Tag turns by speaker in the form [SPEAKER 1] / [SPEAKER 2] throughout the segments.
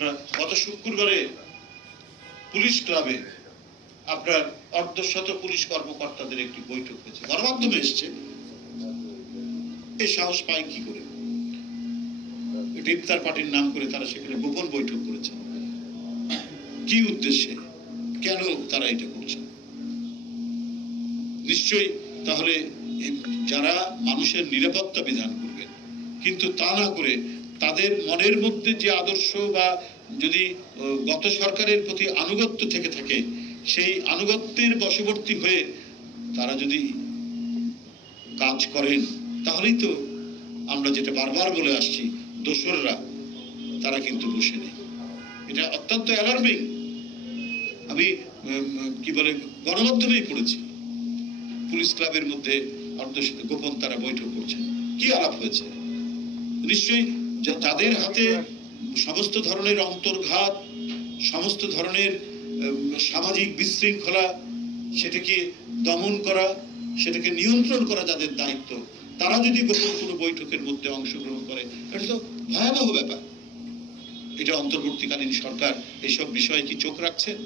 [SPEAKER 1] আপনার গত শুক্রবারে পুলিশ ক্লাবে আপনার অর্ধশত পুলিশ কর্মকর্তাদের একটি বৈঠক হয়েছে। গণমাধ্যমে এসছে। এই সাহস পায় কি করে? ইফতার পার্টির নাম করে তারা সেখানে গোপন বৈঠক করেছে। কি উদ্দেশ্যে? কেন তারা এটা করছে? নিশ্চয়ই তাহলে যারা মানুষের নিরাপত্তা বিধান করবেন, কিন্তু তা না করে তাদের মনের মধ্যে যে আদর্শ বা যদি গত সরকারের প্রতি আনুগত্য থেকে থাকে, সেই আনুগত্যের বশবর্তী হয়ে তারা যদি কাজ করেন, তাহলেই তো আমরা যেটা বারবার বলে আসছি, দোসররা, তারা কিন্তু বসে নেই। এটা অত্যন্ত অ্যালার্মিং আমি কি বলে, গণমাধ্যমেই পড়েছি। পুলিশ ক্লাবের মধ্যে অর্ধশত গোপন তারা বৈঠক করছেন। কি আলাপ হয়েছে? নিশ্চয়ই যাদের হাতে সমস্ত ধরনের অন্তর্ঘাত, সমস্ত ধরনের সামাজিক বিশৃঙ্খলা সেটাকে দমন করা, সেটাকে নিয়ন্ত্রণ করা যাদের দায়িত্ব, তারা যদি গোপন কোনো বৈঠকের মধ্যে অংশগ্রহণ করে, এটা তো ভয়াবহ ব্যাপার। এটা অন্তর্বর্তীকালীন সরকার এইসব বিষয়ে কি চোখ রাখছেন?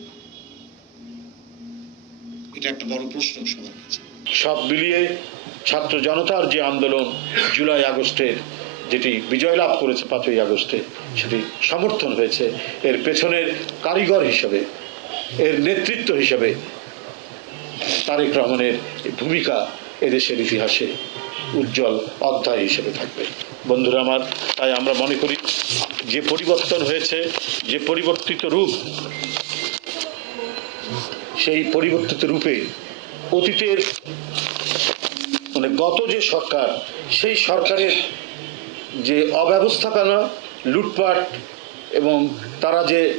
[SPEAKER 1] এটা একটা বড় প্রশ্ন সবার কাছে।
[SPEAKER 2] সব মিলিয়ে ছাত্র জনতার যে আন্দোলন জুলাই আগস্টের যেটি বিজয় লাভ করেছে পাঁচই আগস্টে, সেটি সমর্থন হয়েছে। এর পেছনের কারিগর হিসেবে, এর নেতৃত্ব হিসেবে তারেক রহমানের ভূমিকা এদেশের ইতিহাসে উজ্জ্বল অধ্যায় হিসেবে থাকবে। বন্ধুরা আমার, তাই আমরা মনে করি যে পরিবর্তন হয়েছে, যে পরিবর্তিত রূপ, সেই পরিবর্তিত রূপে অতীতের মানে গত যে সরকার, সেই সরকারের যে অব্যবস্থাপনা, লুটপাট এবং তারা যে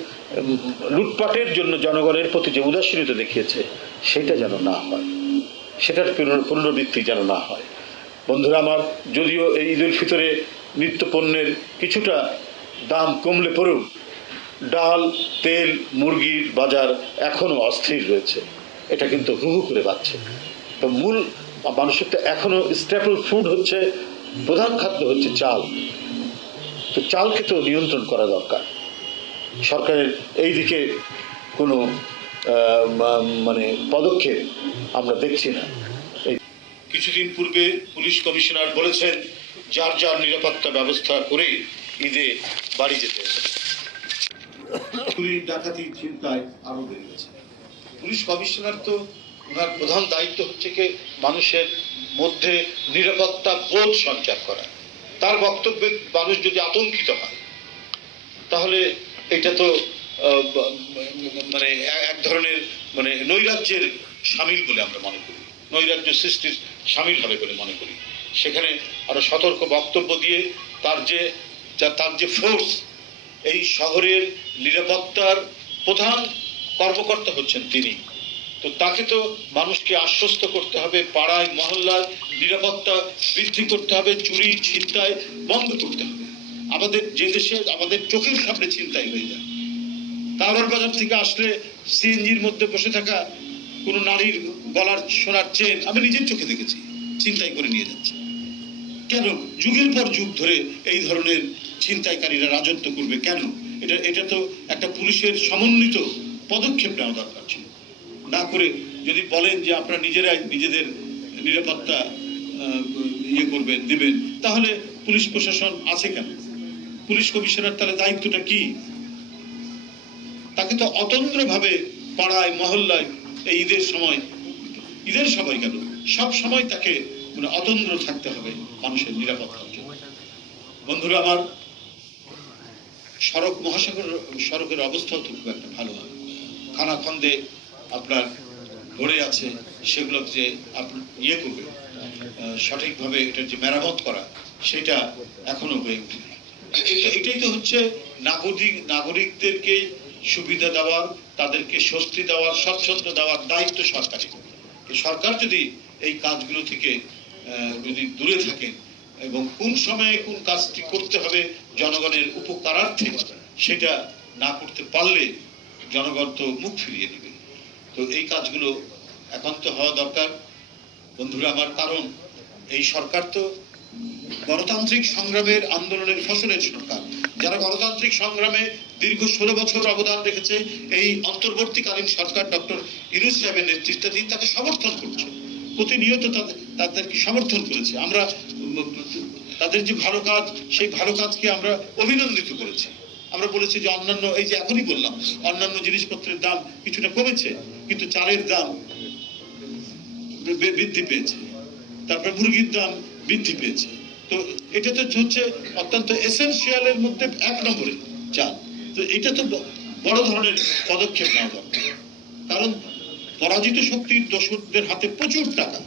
[SPEAKER 2] লুটপাটের জন্য জনগণের প্রতি যে উদাসীনতা দেখিয়েছে, সেটা যেন না হয়। সেটার পুনর- পুনরাবৃত্তি যেন না হয়। বন্ধুরা আমার, যদিও এই ঈদ উল ফিতরে নিত্য পণ্যের কিছুটা দাম কমলে পড়েও ডাল, তেল, মুরগির বাজার এখনও অস্থির রয়েছে। এটা কিন্তু হু হু করে বাড়ছে। তো মূল মানুষের তো এখনও স্টেপল ফুড হচ্ছে প্রধান খাদ্য হচ্ছে চাল। তো চালকে তো নিয়ন্ত্রণ করা দরকার। সরকারের এই দিকে কোনো মানে পদক্ষেপ আমরা দেখছি না।
[SPEAKER 1] কিছুদিন পূর্বে পুলিশ কমিশনার বলেছেন যার যার নিরাপত্তা ব্যবস্থা করে ঈদে বাড়ি যেতে চুরি ডাকাতি চিন্তায় আরও বেড়ে গেছে। পুলিশ কমিশনার তো ওনার প্রধান দায়িত্ব হচ্ছে কি মানুষের মধ্যে নিরাপত্তা বোধ সঞ্চার করা। তার বক্তব্যে মানুষ যদি আতঙ্কিত হয়, তাহলে এটা তো মানে এক ধরনের মানে নৈরাজ্যের সামিল বলে আমরা মনে করি। নৈরাজ্য সৃষ্টির সামিল হবে বলে মনে করি। সেখানে আরও সতর্ক বক্তব্য দিয়ে তার যে তার যে ফোর্স এই শহরের নিরাপত্তার প্রধান কর্মকর্তা হচ্ছেন তিনি। তো তাকে তো মানুষকে আশ্বস্ত করতে হবে, পাড়ায়, মহল্লায় নিরাপত্তা বৃদ্ধি করতে হবে, চুরি, ছিনতাই বন্ধ করতে হবে। আমাদের যে দেশে, আমাদের চোখের সামনে ছিনতাই হয়ে যায়। তাওরার বাজার থেকে আসলে সিএনজির মধ্যে বসে থাকা কোনো নারীর গলার সোনার চেন আমি নিজের চোখে দেখেছি, ছিনতাই করে নিয়ে যাচ্ছে। কেন? যুগের পর যুগ ধরে এই ধরনের ছিনতাইকারীরা রাজত্ব করবে কেন? এটা এটা তো একটা পুলিশের সমন্বিত পদক্ষেপ নেওয়া দরকার ছিল। না করে যদি বলেন যে আপনারা নিজেরাই নিজেদের নিরাপত্তা ইয়ে করবেন, দিবেন, তাহলে পুলিশ প্রশাসন আছে কেন? পুলিশ কমিশনার তাহলে দায়িত্বটা কি? তাকে তো অতন্ত্রভাবে পাড়ায়, মহল্লায়, এই ঈদের সময় ঈদের সময় কেন? সব সময় তাকে মানে অতন্ত্র থাকতে হবে মানুষের নিরাপত্তার জন্য। বন্ধুরা, আমার সড়ক মহাসাগর সড়কের অবস্থাও তো খুব একটা ভালো হয় খানাখন্দে আপনার গড়ে আছে, সেগুলো যে আপনার ইয়ে করবে সঠিকভাবে এটার যে মেরামত করা, সেটা এখনও হয়ে এটা, এটাই তো হচ্ছে নাগরিক, নাগরিকদেরকে সুবিধা দেওয়ার, তাদেরকে স্বস্তি দেওয়ার স্বচ্ছন্দ দেওয়ার দায়িত্ব সরকারের। সরকার যদি এই কাজগুলো থেকে যদি দূরে থাকেন এবং কোন সময়ে কোন কাজটি করতে হবে জনগণের উপকারার্থে, সেটা না করতে পারলে জনগণ তো মুখ ফিরিয়ে নেবে। তো এই কাজগুলো একান্ত হওয়া দরকার। বন্ধুরা, আমার কারণ, এই সরকার তো গণতান্ত্রিক সংগ্রামের আন্দোলনের ফসলের সরকার। যারা গণতান্ত্রিক সংগ্রামে দীর্ঘ ষোলো বছর অবদান রেখেছে, এই অন্তর্বর্তীকালীন সরকার ডক্টর ইনুস সাহেবের নেতৃত্বাধীন তাকে সমর্থন করছে। প্রতিনিয়ত তাদের, তাদেরকে সমর্থন করেছে। আমরা, তাদের যে ভালো কাজ, সেই ভালো কাজকে আমরা অভিনন্দিত করেছি। আমরা বলেছি যে অন্যান্য, এই যে এখনই বললাম, অন্যান্য জিনিসপত্রের দাম কিছুটা কমেছে। কিন্তু চালের দাম বৃদ্ধি পেয়েছে। তারপর মুরগির দাম বৃদ্ধি পেয়েছে। তো এটা তো হচ্ছে অত্যন্ত এসেনশিয়ালের মধ্যে এক নম্বরে চাল। তো এটা তো বড় ধরনের পদক্ষেপ নেওয়া দরকার। কারণ পরাজিত শক্তির দোষরদের হাতে প্রচুর টাকা।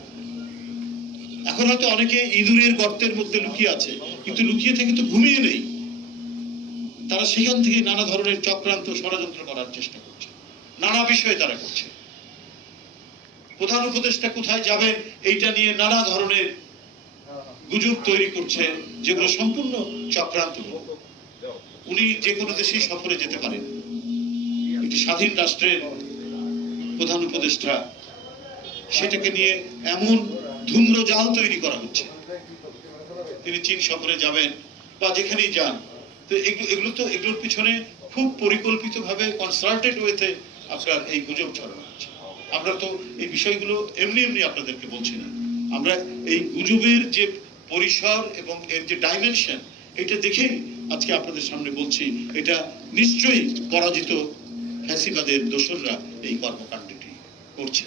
[SPEAKER 1] এখন হয়তো অনেকে ইঁদুরের গর্তের মধ্যে লুকিয়ে আছে, কিন্তু লুকিয়ে থেকে তো ঘুমিয়ে নেই। তারা সেখান থেকে নানা ধরনের চক্রান্ত ষড়যন্ত্র করার চেষ্টা করছে। নানা বিষয়ে তারা করছে। প্রধান উপদেষ্টা কোথায় যাবেন, এইটা নিয়ে নানা ধরনের গুজব তৈরি করছে, যেগুলো সম্পূর্ণ চক্রান্ত উনি যে কোনো দেশেই সফরে যেতে পারেন। একটি স্বাধীন রাষ্ট্রের প্রধান উপদেষ্টা, সেটাকে নিয়ে এমন ধূম্র জাল তৈরি করা হচ্ছে। তিনি চীন সফরে যাবেন বা যেখানেই যান। তো এগুলো এগুলো তো, এগুলোর পিছনে খুব পরিকল্পিতভাবে কনসাল্টেড ওয়েতে আপনার এই গুজব ছড়ানো হচ্ছে। আমরা তো এই বিষয়গুলো এমনি এমনি আপনাদেরকে বলছি না। আমরা এই গুজবের যে পরিসর এবং এর যে ডাইমেনশন এটা দেখেই আজকে আপনাদের সামনে বলছি, এটা নিশ্চয়ই পরাজিত ফ্যাসিবাদের দোসররা এই কর্মকাণ্ডটি করছে